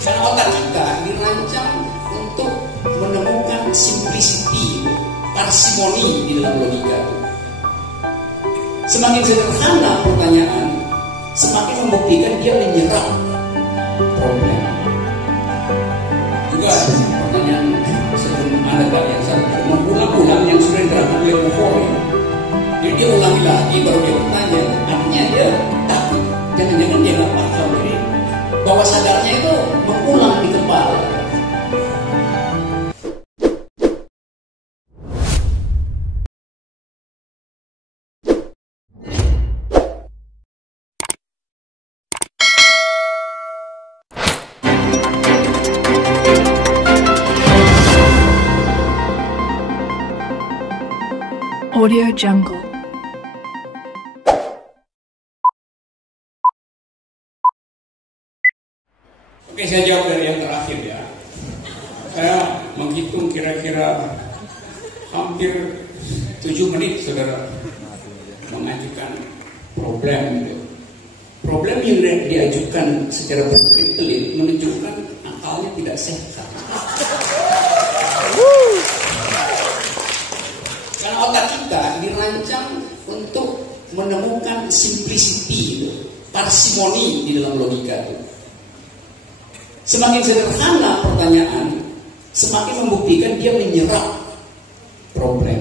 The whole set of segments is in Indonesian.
Karena otak kita dirancang untuk menemukan simplicity, parsimoni di dalam logika. Semakin sederhana pertanyaan, semakin membuktikan dia menyerap problem. Juga pertanyaan sebelum Anda tadi yang satu, mengulang-ulang yang sudah diterapkan oleh Buffon. Jadi dia ulangi lagi baru dia bertanya. Artinya dia takut, jangan-jangan dia nggak paham. Jadi bawah sadarnya itu mengulang di kepala. Audio Jungle. Oke, saya jawab dari yang terakhir ya. Saya menghitung kira-kira hampir 7 menit saudara mengajukan problem itu. Problem yang diajukan secara berbelit-belit menunjukkan akalnya tidak sehat. Karena otak kita dirancang untuk menemukan simplicity, parsimoni di dalam logika itu. Semakin sederhana pertanyaan, semakin membuktikan dia menyerap problem.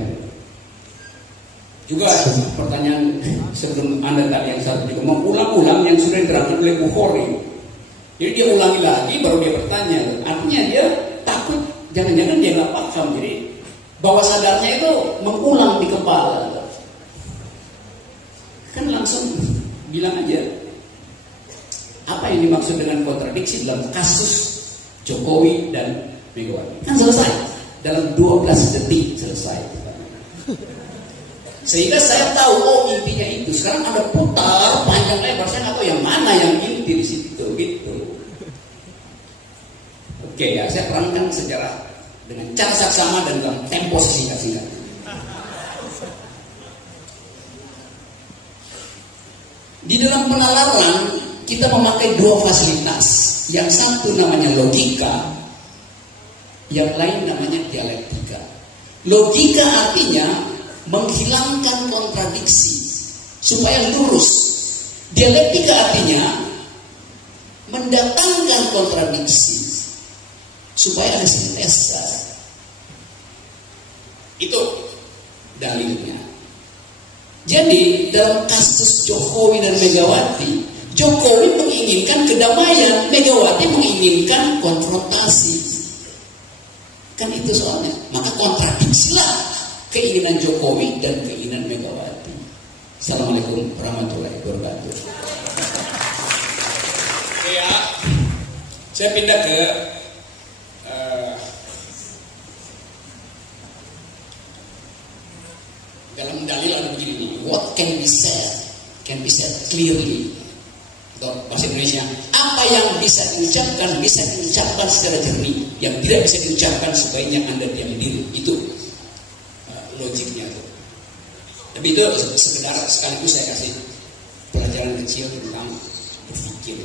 Juga pertanyaan sebelum Anda tadi yang satu juga mengulang-ulang yang sudah diterapkan oleh Bukhari. Jadi dia ulangi lagi baru dia bertanya. Artinya dia takut, jangan-jangan dia nggak paham. Jadi bawah sadarnya itu mengulang di kepala. Kan langsung bilang aja apa yang dimaksud dengan kontradiksi dalam kasus Jokowi dan Megawati. Kan selesai dalam 12 detik selesai. Sehingga saya tahu intinya itu. Sekarang ada putar panjang lebar, saya nggak tahu yang mana yang inti di situ gitu. Oke ya, saya terangkan secara dengan cara saksama dan dalam tempo singkat-singkat. Di dalam penalaran kita memakai dua fasilitas. Yang satu namanya logika, yang lain namanya dialektika. Logika artinya menghilangkan kontradiksi supaya lurus. Dialektika artinya mendatangkan kontradiksi supaya ada sintesa. Itu dalilnya. Jadi dalam kasus Jokowi dan Megawati, Jokowi menginginkan kedamaian, Megawati menginginkan konfrontasi. Kan itu soalnya. Maka kontradiksilah keinginan Jokowi dan keinginan Megawati. Assalamualaikum warahmatullahi wabarakatuh. Ya, saya pindah ke dalam dalil ada begini. What can be said clearly. Atau bahasa Indonesia, apa yang bisa diucapkan secara jernih, yang tidak bisa diucapkan sebaiknya Anda diam diri. Itu logiknya itu. Tapi itu sekedar sekaligus saya kasih pelajaran kecil tentang berpikir.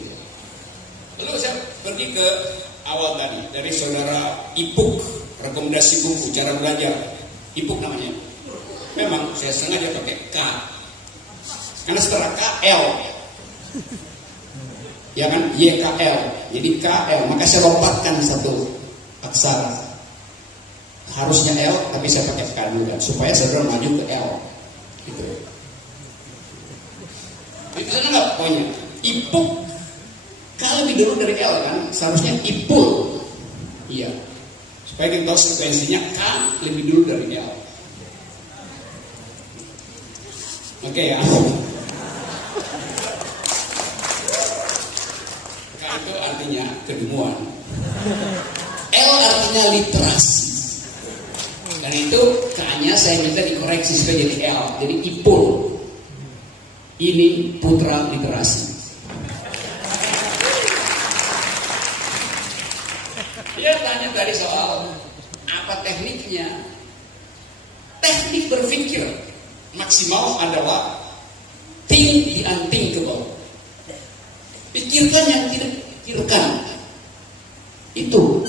Lalu saya pergi ke awal tadi dari saudara Ipuk, rekomendasi buku cara belajar. Ipuk namanya. Memang saya sengaja pakai K, karena setelah KL, ya kan YKL, jadi KL, maka saya lompatkan satu aksara. Harusnya L, tapi saya pakai K dulu kan, supaya saudara maju ke L. Gitu. Itu sana nggak pokoknya. Ipuk, K lebih dulu dari L kan, seharusnya Ipul. Iya. Supaya kita tahu sekuensinya K lebih dulu dari L. Oke ya. K itu artinya kedumuan. L artinya literasi. Dan itu K-nya saya minta dikoreksi supaya jadi L, jadi Ipul. Ini putra literasi. Dia tanya tadi soal apa tekniknya. Teknik berpikir maksimal adalah think the unthinkable. Pikirkan yang tidak dipikirkan. Itu.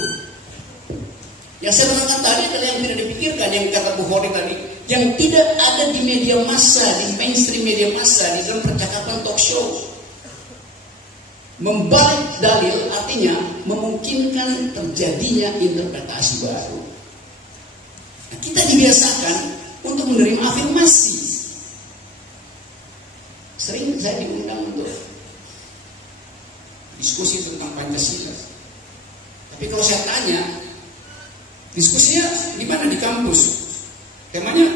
Yang saya katakan tadi adalah yang tidak dipikirkan, yang kata Bukhari tadi, yang tidak ada di media massa, di mainstream media massa, di dalam percakapan talk show. Membalik dalil artinya memungkinkan terjadinya interpretasi baru. Nah, kita dibiasakan untuk menerima afirmasi. Sering saya diundang untuk diskusi tentang Pancasila. Tapi kalau saya tanya, diskusinya di mana di kampus? Temanya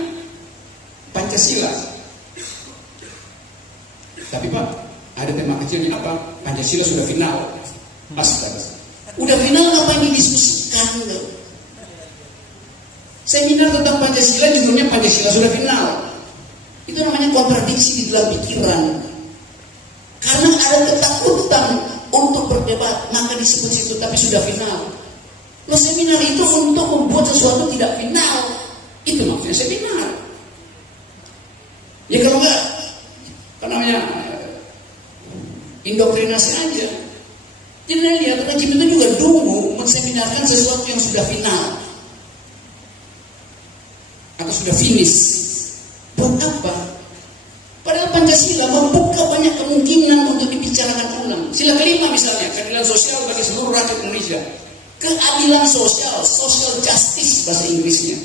Pancasila. Tapi Pak, ada tema kecilnya apa? Pancasila sudah final. Astaga. Udah final ngapain didiskusikan? Seminar tentang Pancasila judulnya Pancasila sudah final. Itu namanya kontradiksi di dalam pikiran. Karena ada ketakutan untuk berdebat, maka disebut itu tapi sudah final. Loh, seminar itu untuk membuat sesuatu tidak final. Itu maksudnya seminar. Ya kalau enggak, kan namanya indoktrinasi aja. Jadi lihat, rejim itu juga dungu menseminarkan sesuatu yang sudah final atau sudah finish. Buat apa? Padahal Pancasila membuka banyak kemungkinan untuk dibicarakan ulang. Sila kelima misalnya, keadilan sosial bagi seluruh rakyat Indonesia. Keadilan sosial, social justice bahasa Inggrisnya.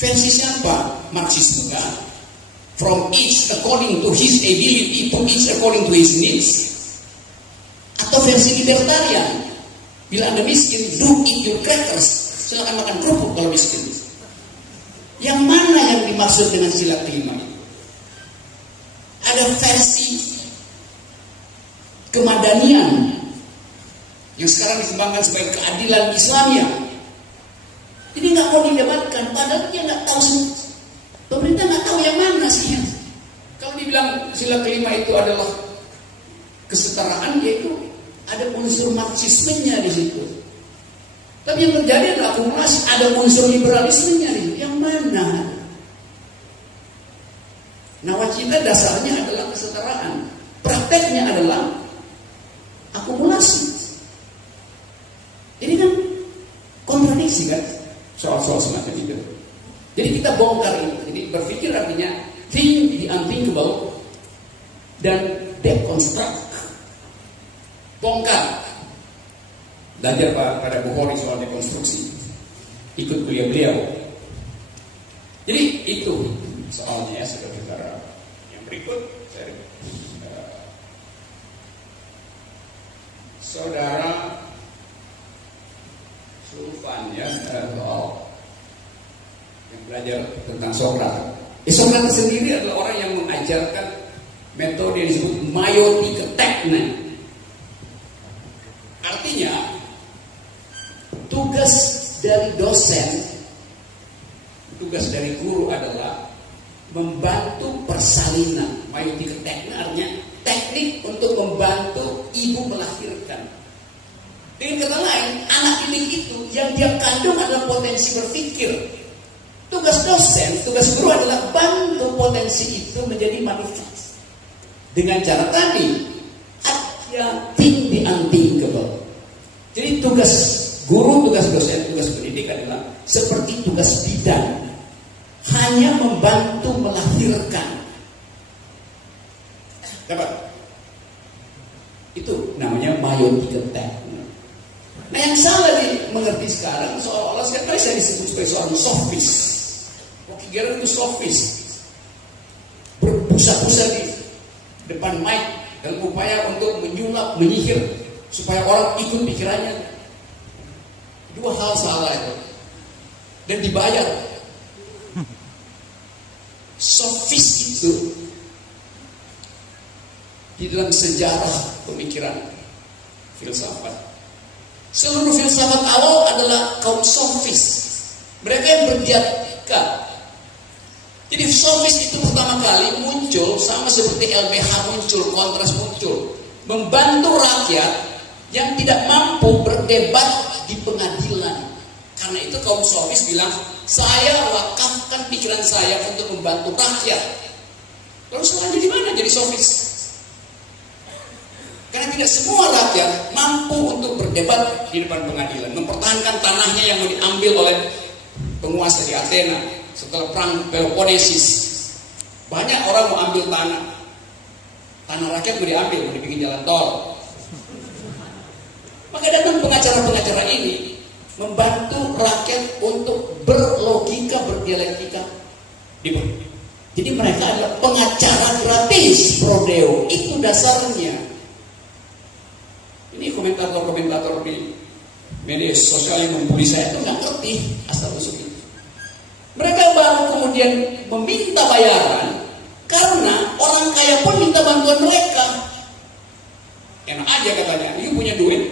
Versi siapa? Marxisme kan? From each according to his ability, to each according to his needs. Atau versi libertarian, bila Anda miskin, do eat your crackers. Silakan makan kerupuk kalau miskin. Yang mana yang dimaksud dengan sila kelima? Ada versi kemadanian yang sekarang dikembangkan sebagai keadilan Islamia. Jadi nggak mau didebatkan, padahal dia nggak tahu. Pemerintah nggak tahu yang mana sih. Kalau dibilang sila kelima itu adalah kesetaraan, yaitu ada unsur marxismenya di situ. Tapi yang terjadi adalah akumulasi, ada unsur liberalismenya di situ. Yang mana? Nawacita dasarnya adalah kesetaraan, prakteknya adalah akumulasi. Ini kan kontradiksi kan, soal-soal semacam itu. Jadi kita bongkar ini. Jadi berpikir artinya think the unthinkable dan deconstruct. Bongkar. Belajar pada Bukhari soal dekonstruksi. Ikut kuliah beliau. Jadi itu soalnya ya, saudara-saudara. Yang berikut saudara Sulfan ya, soal yang belajar tentang Sokrates. Sokrates sendiri adalah orang yang mengajarkan metode yang disebut maiotika tekne. Artinya tugas dari dosen, tugas dari guru adalah membantu persalinan. Maiotika tekne artinya teknik untuk membantu ibu melahirkan. Dengan kata lain, anak didik itu yang dia kandung adalah potensi berpikir. Tugas dosen, tugas guru adalah bantu potensi itu menjadi manifest. Dengan cara tadi, think the unthinkable. Jadi tugas guru, tugas dosen, tugas pendidik adalah seperti tugas bidan. Hanya membantu melahirkan. Dapat? Itu namanya maiotika tekne. Nah yang salah mengerti sekarang seolah-olah sekarang saya disebut sebagai seorang sofis. Rocky Gerung itu sofis, berbusa-busa di depan mic dalam upaya untuk menyulap, menyihir supaya orang ikut pikirannya. Dua hal salah itu dan dibayar. Sofis itu di dalam sejarah pemikiran filsafat, seluruh filsafat awal adalah kaum sofis. Mereka yang berdialektika. Jadi sofis itu pertama kali muncul sama seperti LBH muncul, kontras muncul, membantu rakyat yang tidak mampu berdebat di pengadilan. Karena itu kaum sofis bilang, saya wakafkan pikiran saya untuk membantu rakyat. Lalu salahnya di mana jadi sofis? Kan Karena tidak semua rakyat mampu untuk berdebat di depan pengadilan, mempertahankan tanahnya yang mau diambil oleh penguasa di Athena setelah perang Peloponnesus. Banyak orang mau ambil tanah rakyat mau diambil, mau dibikin jalan tol. Maka datang pengacara-pengacara ini membantu rakyat untuk berlogika, berdialektika. Jadi mereka adalah pengacara gratis, prodeo. Itu dasarnya. Ini komentator-komentator di media sosial yang membuli saya itu nggak ngerti asal usul itu. Mereka baru kemudian meminta bayaran karena orang kaya pun minta bantuan mereka. Enak aja katanya, you punya duit,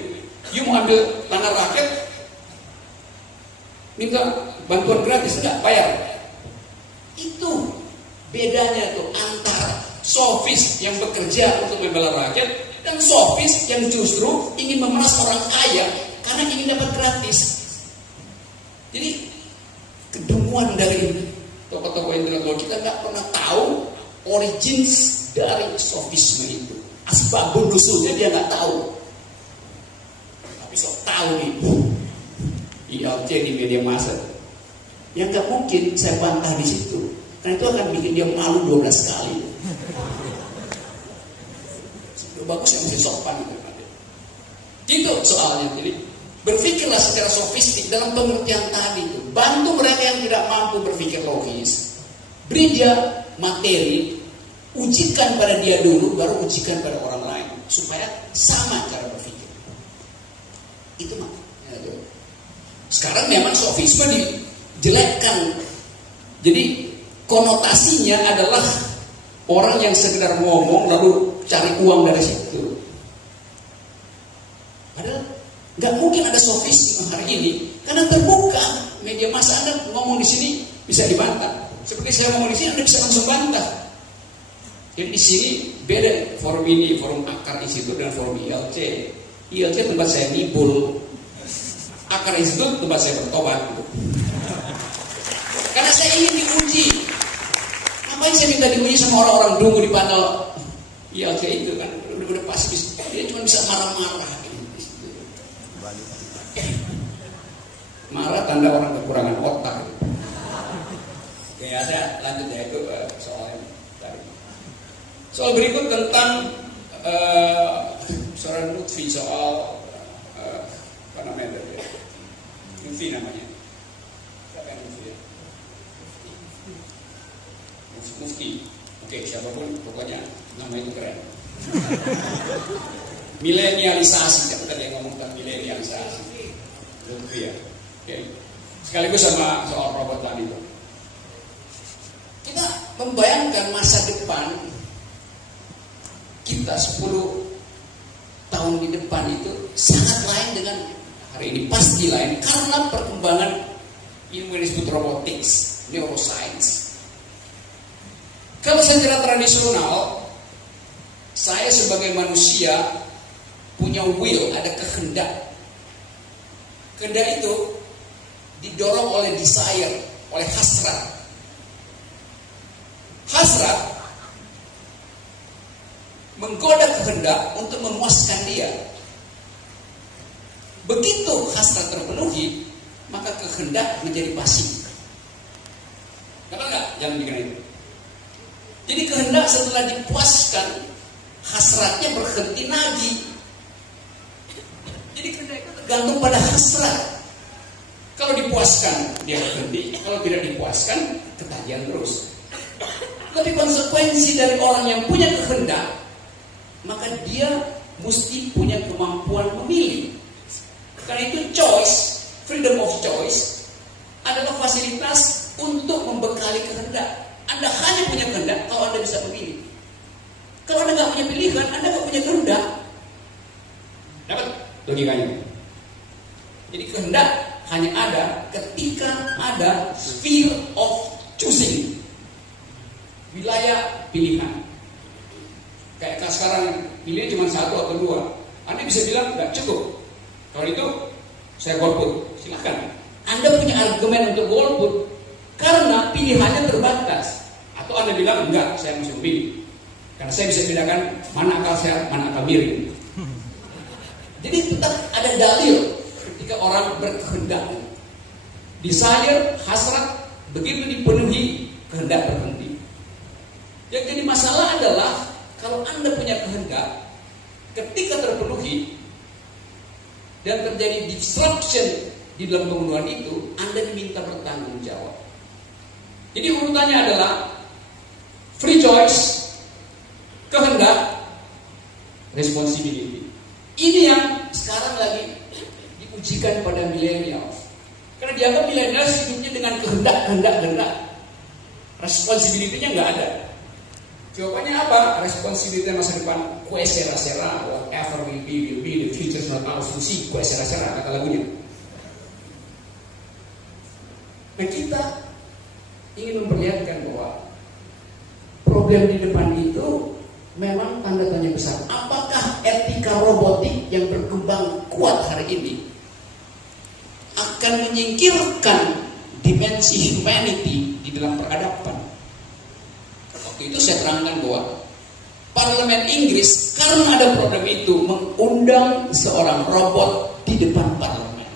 you mau ambil tanah rakyat, minta bantuan gratis, enggak bayar. Itu bedanya tuh antara sofis yang bekerja untuk membela rakyat dan sofis yang justru ingin memeras orang kaya karena ingin dapat gratis. Jadi kedemuan dari tokoh-tokoh intelektual kita nggak pernah tahu origins dari sofisme itu. Asbabun nusulnya dia nggak tahu. Tapi sok tahu nih. ILC di media massa. Yang nggak mungkin saya bantah di situ. Karena itu akan bikin dia malu 12 kali. Bagus yang mesti sopan gitu. Itu soalnya. Jadi berpikirlah secara sofistik dalam pengertian tadi itu. Bantu mereka yang tidak mampu berpikir logis. Beri dia materi, ujikan pada dia dulu, baru ujikan pada orang lain supaya sama cara berpikir. Itu makanya. Sekarang memang sofisme dijelekkan. Jadi konotasinya adalah orang yang sekedar ngomong lalu cari uang dari situ. Padahal nggak mungkin ada sofisme hari ini karena terbuka media massa. Anda ngomong di sini bisa dibantah. Seperti saya ngomong di sini Anda bisa langsung bantah. Jadi di sini beda forum ini, forum Akar Institut dan forum ILC. ILC tempat saya nibul, Akar Institut tempat saya bertobat. Karena saya ingin diuji. Ngapain saya minta diuji sama orang-orang dungu di panel ILC itu kan? Udah pas, dia cuma bisa marah-marah. Marah tanda orang kekurangan otak. Oke, saya lanjut ya itu soal berikut tentang soal Lutfi soal apa namanya tadi? Lutfi namanya. Siapa yang Lutfi ya? Mufti. Oke, siapapun pokoknya nama itu keren. Milenialisasi, siapa tadi yang ngomong tentang milenialisasi? Lutfi ya. Oke. Sekaligus sama soal robot tadi itu. Kita membayangkan masa depan kita 10 tahun di depan itu sangat lain dengan hari ini. Pasti lain karena perkembangan ilmu yang disebut robotics, neuroscience. Kalau secara tradisional, saya sebagai manusia punya will, ada kehendak. Kehendak itu didorong oleh desire, oleh hasrat. Hasrat menggoda kehendak untuk memuaskan dia. Begitu hasrat terpenuhi, maka kehendak menjadi pasif. Kenapa enggak? Jangan mikir itu. Jadi kehendak setelah dipuaskan, hasratnya berhenti lagi. Jadi kehendak itu tergantung pada hasrat. Kalau dipuaskan, dia berhenti. Kalau tidak dipuaskan, ketagihan terus. Tapi konsekuensi dari orang yang punya kehendak, maka dia mesti punya kemampuan memilih. Karena itu choice, freedom of choice adalah fasilitas untuk membekali kehendak. Anda hanya punya kehendak kalau Anda bisa memilih. Kalau Anda nggak punya pilihan, Anda nggak punya kehendak. Dapat logikanya? Jadi kehendak hanya ada ketika ada sphere of choosing, wilayah pilihan. Kayak sekarang pilih cuma 1 atau 2. Anda bisa bilang nggak cukup. Kalau itu saya golput, silakan. Anda punya argumen untuk golput karena pilihannya terbatas. Atau Anda bilang enggak, saya mesti memilih. Karena saya bisa bedakan mana akal sehat, mana akal miring. Jadi tetap ada dalil ketika orang berkehendak. Desire, hasrat, begitu dipenuhi, kehendak berhenti. Yang jadi masalah adalah kalau Anda punya kehendak, ketika terpenuhi dan terjadi disruption di dalam pemenuhan itu, Anda diminta bertanggung jawab. Jadi urutannya adalah free choice, kehendak, responsibility. Ini yang sekarang lagi diujikan pada milenial. Karena dianggap milenial hidupnya dengan kehendak. Responsibility-nya nggak ada. Jawabannya apa? Responsibility masa depan, kue sera-sera, whatever will be, the future is not ours to see, kue sera-sera, kata lagunya. Nah, kita ingin memperlihatkan bahwa problem di depan itu memang tanda tanya besar. Apakah etika robotik yang berkembang kuat hari ini akan menyingkirkan dimensi humanity di dalam peradaban? Waktu itu saya terangkan bahwa Parlemen Inggris karena ada problem itu mengundang seorang robot di depan parlemen.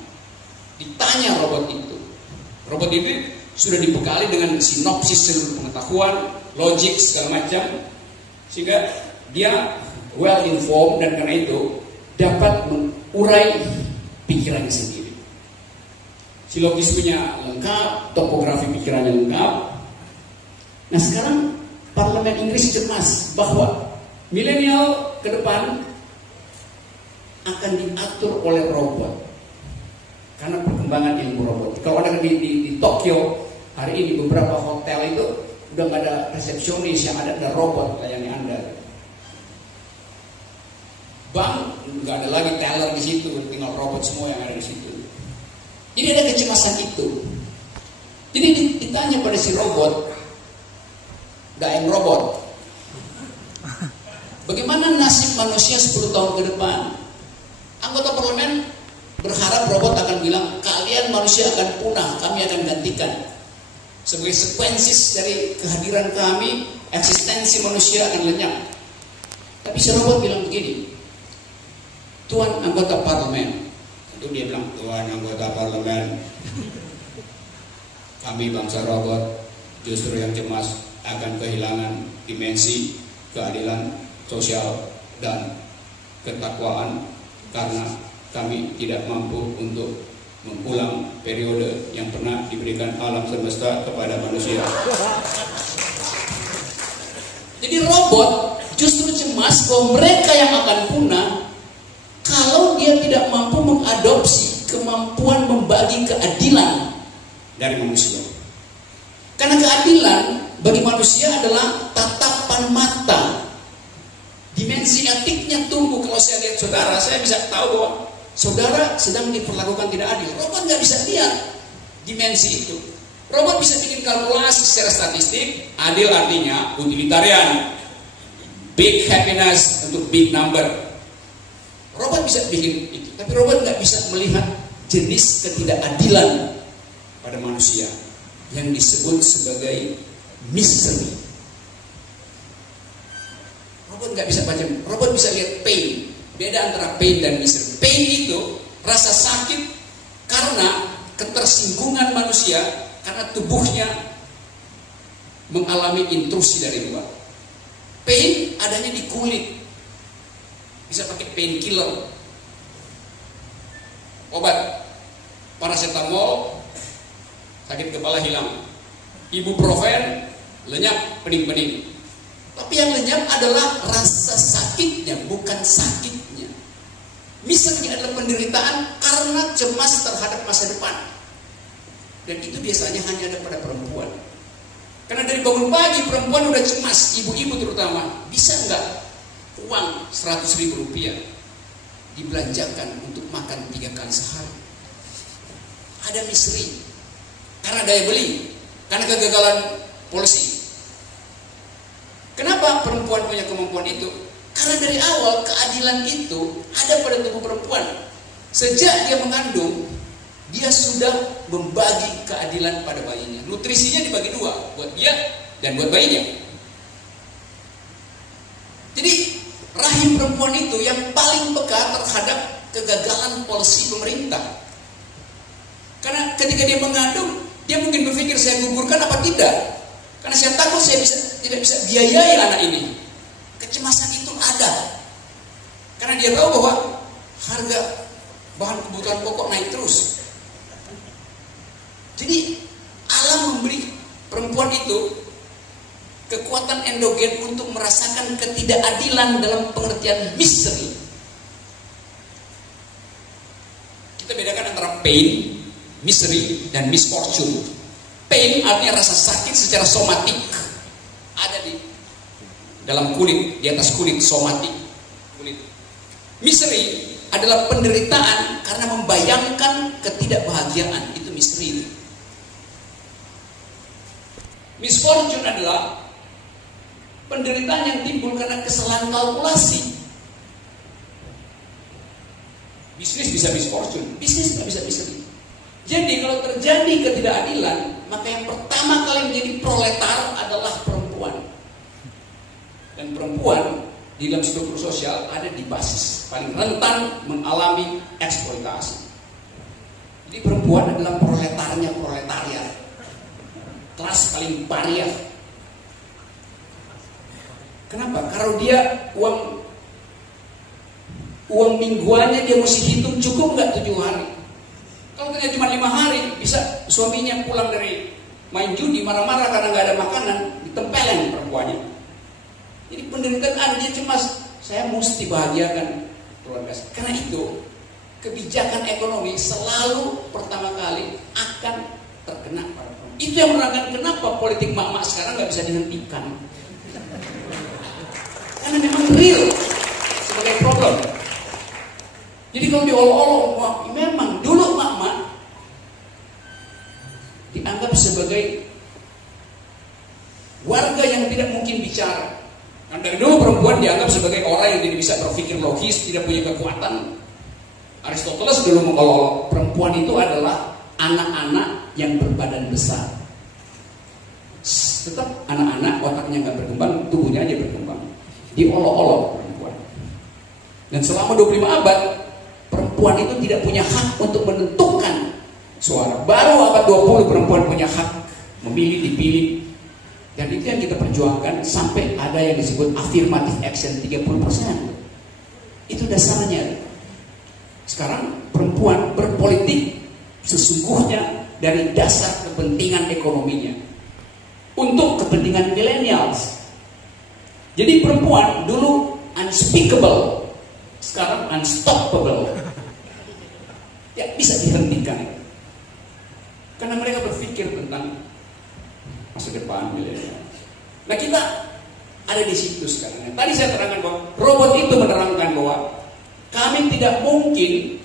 Ditanya robot itu. Robot itu sudah dibekali dengan sinopsis seluruh pengetahuan, logik segala macam, sehingga dia well informed dan karena itu dapat mengurai pikirannya sendiri. Silogismenya lengkap, topografi pikirannya lengkap. Nah sekarang Parlemen Inggris cemas bahwa milenial ke depan akan diatur oleh robot karena perkembangan ilmu robot. Kalau ada di Tokyo hari ini beberapa hotel itu udah nggak ada resepsionis, yang ada robot layani Anda. Bank nggak ada lagi teller di situ, tinggal robot semua yang ada di situ. Jadi ada kecemasan itu. Jadi ditanya pada si robot, daeng robot, bagaimana nasib manusia 10 tahun ke depan? Anggota parlemen berharap robot akan bilang, kalian manusia akan punah, kami akan gantikan. Sebagai sequences dari kehadiran kami, eksistensi manusia akan lenyap. Tapi si robot bilang begini, Tuan anggota parlemen. Itu dia bilang, Tuan anggota parlemen, kami bangsa robot justru yang cemas akan kehilangan dimensi keadilan sosial dan ketakwaan karena kami tidak mampu untuk mengulang periode yang pernah diberikan alam semesta kepada manusia. Jadi robot justru cemas bahwa mereka yang akan punah kalau dia tidak mampu mengadopsi kemampuan membagi keadilan dari manusia. Karena keadilan bagi manusia adalah tatapan mata. Dimensi etiknya tumbuh. Kalau saya lihat saudara, saya bisa tahu bahwa saudara sedang diperlakukan tidak adil. Robot nggak bisa lihat dimensi itu. Robot bisa bikin kalkulasi secara statistik. Adil artinya utilitarian, big happiness untuk big number. Robot bisa bikin itu, tapi robot nggak bisa melihat jenis ketidakadilan pada manusia yang disebut sebagai misery. Robot nggak bisa baca. Robot bisa lihat pain. Beda antara pain dan misery. Pain itu rasa sakit karena ketersinggungan manusia karena tubuhnya mengalami intrusi dari luar. Pain adanya di kulit. Bisa pakai painkiller, obat paracetamol, sakit kepala hilang. Ibuprofen, lenyap pening-pening. Tapi yang lenyap adalah rasa sakitnya, bukan sakitnya. Misalnya adalah penderitaan karena cemas terhadap masa depan. Dan itu biasanya hanya ada pada perempuan. Karena dari bangun pagi perempuan udah cemas, ibu-ibu terutama. Bisa nggak uang 100.000 rupiah dibelanjakan untuk makan 3 kali sehari? Ada misery karena daya beli, karena kegagalan polisi. Kenapa perempuan punya kemampuan itu? Karena dari awal keadilan itu ada pada tubuh perempuan. Sejak dia mengandung, dia sudah membagi keadilan pada bayinya. Nutrisinya dibagi 2, buat dia dan buat bayinya. Jadi rahim perempuan itu yang paling peka terhadap kegagalan polisi pemerintah. Karena ketika dia mengandung, dia mungkin berpikir saya gugurkan apa tidak. Karena saya takut saya tidak bisa biayai anak ini. Kecemasan itu ada. Karena dia tahu bahwa harga bahan kebutuhan pokok naik terus. Jadi alam memberi perempuan itu kekuatan endogen untuk merasakan ketidakadilan dalam pengertian misery. Kita bedakan antara pain, misery, dan misfortune. Pain artinya rasa sakit secara somatik, ada di dalam kulit, di atas kulit, somatik kulit. Misery adalah penderitaan karena membayangkan ketidakbahagiaan, itu misery. Misfortune adalah penderitaan yang timbul karena kesalahan kalkulasi. Bisnis bisa misfortune, bisnis nggak bisa misery. Jadi kalau terjadi ketidakadilan, maka yang pertama kali menjadi proletar adalah perempuan. Dan perempuan di dalam struktur sosial ada di basis paling rentan mengalami eksploitasi. Jadi perempuan adalah proletarnya proletariat, kelas paling pariah. Kenapa? Karena dia uang mingguannya dia mesti hitung cukup nggak 7 hari. Kalau ternyata cuma 5 hari, bisa suaminya pulang dari main judi marah-marah karena nggak ada makanan, ditempelin perempuannya. Jadi penderitaan dia cemas, saya mesti bahagiakan keluarga. Karena itu kebijakan ekonomi selalu pertama kali akan terkena pada perempuan. Itu yang menerangkan kenapa politik mak-mak sekarang nggak bisa dihentikan. Karena memang real sebagai problem. Jadi kalau diolok-olok, memang dulu mak-mak dianggap sebagai warga yang tidak mungkin bicara. Dan dari dulu perempuan dianggap sebagai orang yang tidak bisa berpikir logis, tidak punya kekuatan. Aristoteles dulu mengolok-olok perempuan itu adalah anak-anak yang berbadan besar. Tetap anak-anak, otaknya nggak berkembang, tubuhnya aja berkembang. Diolok-olok perempuan. Dan selama 25 abad perempuan itu tidak punya hak untuk menentukan suara. Baru abad 20 perempuan punya hak memilih, dipilih. Dan itu yang kita perjuangkan sampai ada yang disebut affirmative action 30%. Itu dasarnya. Sekarang perempuan berpolitik sesungguhnya dari dasar kepentingan ekonominya untuk kepentingan millennials. Jadi perempuan dulu unspeakable, sekarang unstoppable. Ya bisa dihentikan. Karena mereka berpikir tentang masa depan milenial. Nah kita ada di situ sekarang. Tadi saya terangkan bahwa robot itu menerangkan bahwa kami tidak mungkin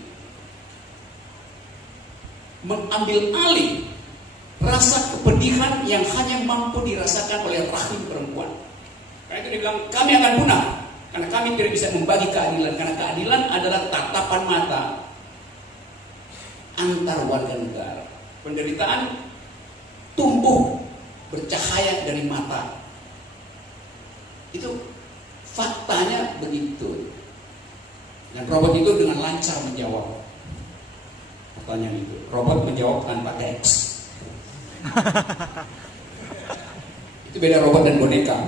mengambil alih rasa kepedihan yang hanya mampu dirasakan oleh rahim perempuan. Karena itu dibilang kami akan punah karena kami tidak bisa membagi keadilan. Karena keadilan adalah tatapan mata antar warga negara. Penderitaan tumbuh bercahaya dari mata. Itu faktanya begitu. Dan robot itu dengan lancar menjawab pertanyaan itu. Robot menjawab tanpa teks. Itu beda robot dan boneka.